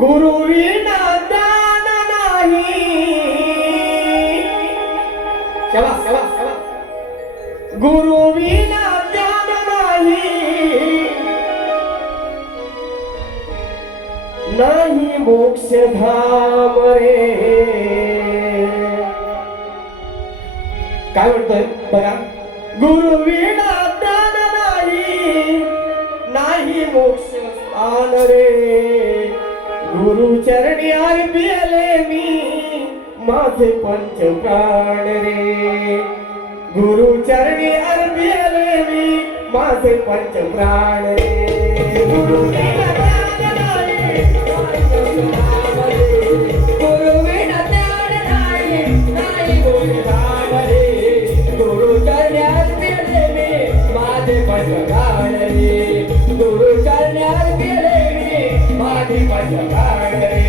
गुरु विना ज्ञान नाही. शाबास शाबास शाबास. गुरु विना ज्ञान नाही, नाही मोक्ष धाम रे. काय म्हणतोय बघा. गुरु विना ज्ञान नाही, नाही मोक्ष स्थान रे. गुरु चरणी अर्पिले मी माझे पंच प्राण रे. गुरु चरणी अर्पिले मी माझे पंच प्राण रे. गुरु विना ज्ञान नाही, गुरु विना ज्ञान नाही, नाही मोक्ष धाम रे. गुरु चरणी अर्पिले मी माझे पंच प्राण रे. गुरु चरणी अर्पिले मी माझे पंच प्राण रे.